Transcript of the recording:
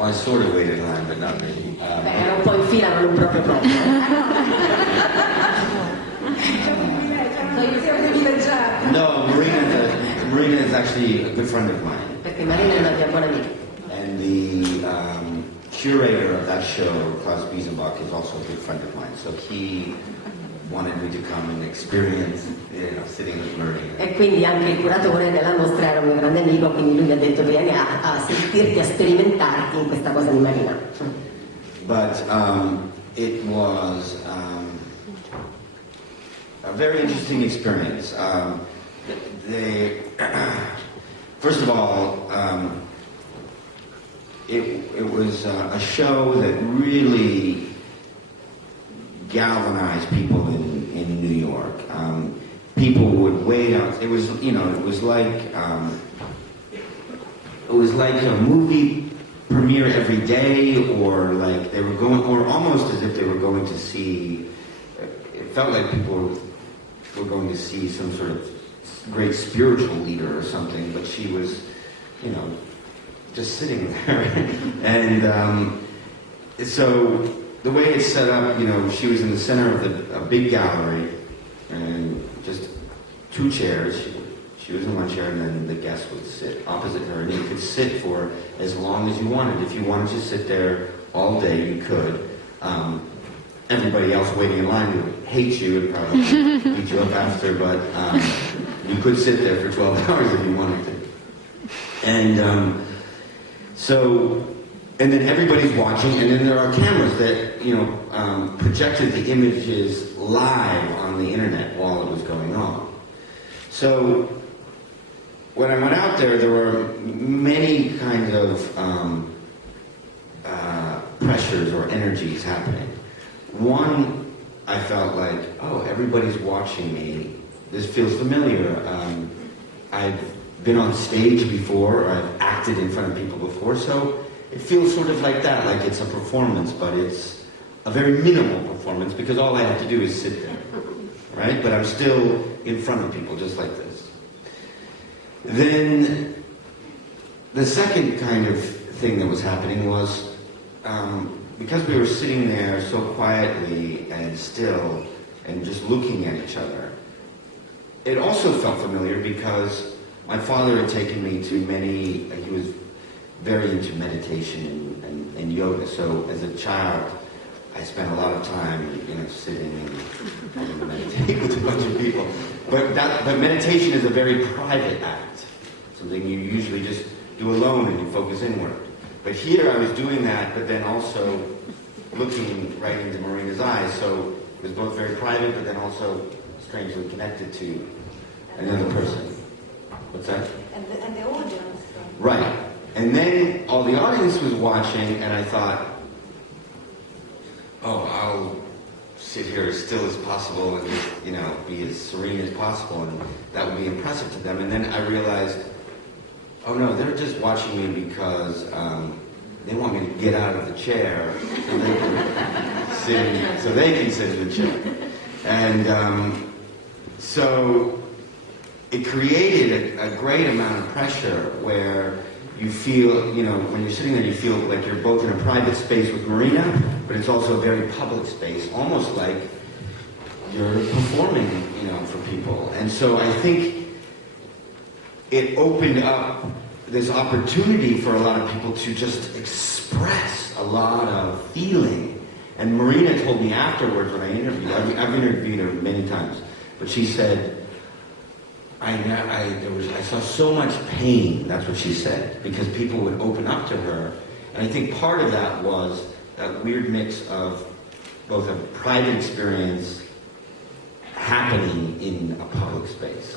Well, I sort of waited in line, but not really. Era un po' in fila, ma non proprio proprio. No, Marina is actually a good friend of mine. Perché Marina è una mia buona amica. And the curator of that show, Klaus Biesenbach, is also a good friend of mine. So he wanted me to come and experience, sitting with Marina. E quindi anche il curatore della mostra era un mio grande amico, quindi lui mi ha detto vieni a sentirti, a sperimentarti in questa cosa di Marina. But it was a very interesting experience. First of all, it was a show that really galvanized people in New York. People would wait out. It was like a movie premiere every day, or like they were going, or almost as if they were going to see. It felt like people were going to see some sort of great spiritual leader or something, but she was, just sitting there. And so the way it's set up, she was in the center of a big gallery, and just two chairs. She was in one chair, and then the guest would sit opposite her, and you could sit for as long as you wanted. If you wanted to sit there all day, you could. Everybody else waiting in line would hate you and probably beat you up after, but you could sit there for 12 hours if you wanted to. And and then everybody's watching, and then there are cameras that, projected the images live on the internet while it was going on. So when I went out there were many kinds of pressures or energies happening. One, I felt like, oh, everybody's watching me. This feels familiar. I've been on stage before, or I've acted in front of people before, so it feels sort of like that, like it's a performance, but it's a very minimal performance because all I have to do is sit there, right? But I'm still in front of people, just like this. Then the second kind of thing that was happening was, because we were sitting there so quietly and still and just looking at each other, it also felt familiar because my father had taken me to he was very into meditation and yoga. So as a child, I spent a lot of time, sitting and having to meditate with a bunch of people. But meditation is a very private act, something you usually just do alone and you focus inward. But here I was doing that, but then also looking right into Marina's eyes. So it was both very private, but then also strangely connected to another person. What's that? And the audience. Right. And then all the audience was watching, and I thought, oh, I'll sit here as still as possible and be as serene as possible, and that would be impressive to them. And then I realized, oh no, they're just watching me because they want me to get out of the chair so they can sit in the chair. And so it created a great amount of pressure where you feel, when you're sitting there, you feel like you're both in a private space with Marina, but it's also a very public space, almost like you're performing, for people. And so I think it opened up this opportunity for a lot of people to just express a lot of feeling. And Marina told me afterwards when I interviewed her, I've interviewed her many times, but she said, I saw so much pain, that's what she said, because people would open up to her. And I think part of that was that weird mix of both a private experience happening in a public space.